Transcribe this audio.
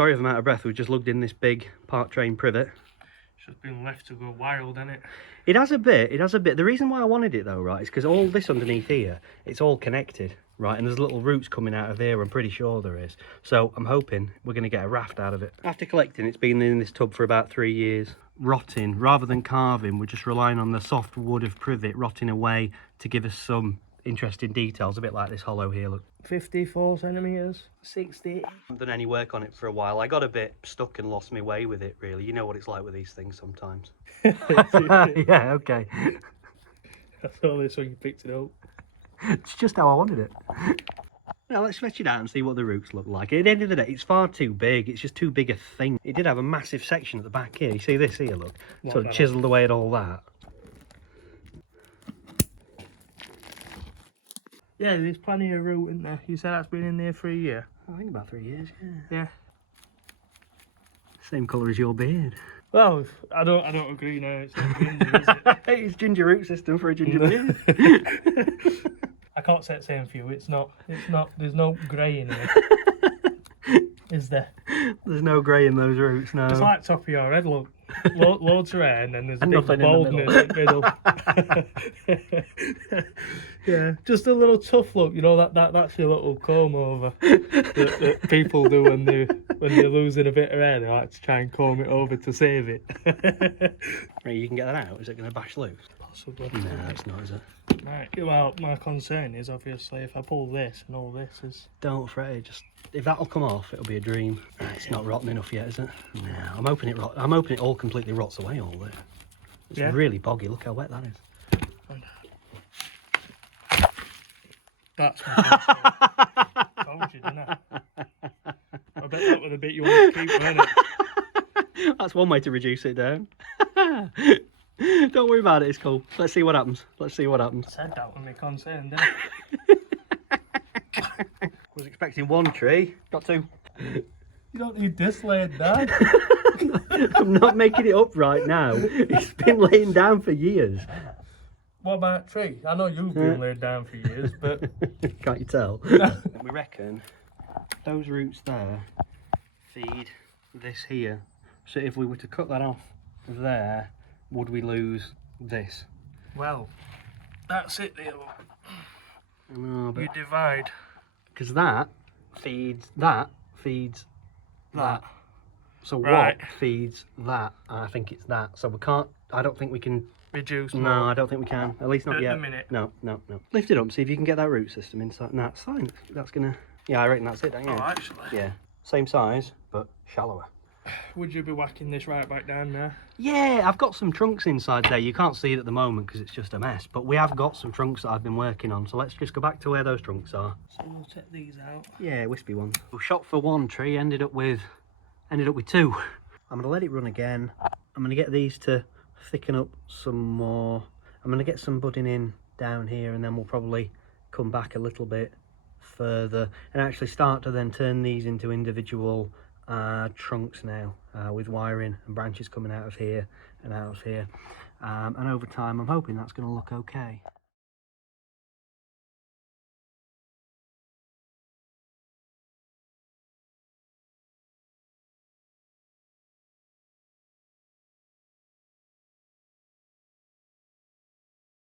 sorry if I'm out of breath. We've just lugged in this big part train privet. It's just been left to go wild, hasn't it? It has a bit, it has a bit. The reason why I wanted it though, right, is because all this underneath here, it's all connected, right? And there's little roots coming out of here, I'm pretty sure there is. So I'm hoping we're going to get a raft out of it. After collecting, it's been in this tub for about 3 years. Rotting, rather than carving, we're just relying on the soft wood of privet rotting away to give us some interesting details, a bit like this hollow here, look. 54 centimetres. 60. I haven't done any work on it for a while. I got a bit stuck and lost my way with it, really. You know what it's like with these things sometimes. Yeah, okay. That's all this when you picked it up. It's just how I wanted it. Now let's stretch it out and see what the roots look like. At the end of the day, it's far too big. It's just too big a thing. It did have a massive section at the back here. You see this here, look? Sort of chiselled away at all that. Yeah, there's plenty of root in there. You said that's been in there for a year? I think about 3 years, yeah. Yeah. Same colour as your beard. Well, I don't agree now. It's not ginger, is it? It's ginger root system for a ginger beard. I can't say the same for you. It's not. There's no grey in it. Is there? There's no grey in those roots, no. It's like top of your head, look. Loads of hair, and then there's a big nothing baldness in the middle. Yeah, just a little tough look. You know that's your little comb over that people do when they're losing a bit of hair. They like to try and comb it over to save it. Right, you can get that out. Is it going to bash loose? Possibly. No, it's not, is it? Right. Well, my concern is obviously if I pull this and all this is. Don't fret it. Just if that'll come off, it'll be a dream. It's not rotten enough yet, is it? No, I'm hoping it all completely rots away. All this. It's really boggy. Look how wet that is. That's my concern. Told you, didn't I? I bet that was the bit you want to keep, wasn't it? That's one way to reduce it down. Don't worry about it. It's cool. Let's see what happens. Let's see what happens. I said that was my concern, didn't I? Was expecting one tree. Got two. You don't need this laid down. I'm not making it up right now. It's been laying down for years. What about tree? I know you've been laid down for years, but... Can't you tell? We reckon those roots there feed this here. So if we were to cut that off there, would we lose this? Well, that's it there. I know, but... You divide. Because that feeds that. So Right. what feeds that? I think it's that. So we can't, I don't think we can... Reduce No, more. I don't think we can. At least not At yet. the minute. No. Lift it up, see if you can get that root system inside. No, it's fine. That's gonna... Yeah, I reckon that's it, don't you? Oh, actually. Yeah. Same size, but shallower. Would you be whacking this right back down there? Yeah, I've got some trunks inside there. You can't see it at the moment because it's just a mess. But we have got some trunks that I've been working on. So let's just go back to where those trunks are. So we'll take these out. Yeah, wispy ones. We shot for one tree, ended up with two. I'm gonna let it run again. I'm gonna get these to thicken up some more. I'm gonna get some budding in down here, and then we'll probably come back a little bit further and actually start to then turn these into individual trunks now, with wiring and branches coming out of here and out of here. And over time, I'm hoping that's going to look okay.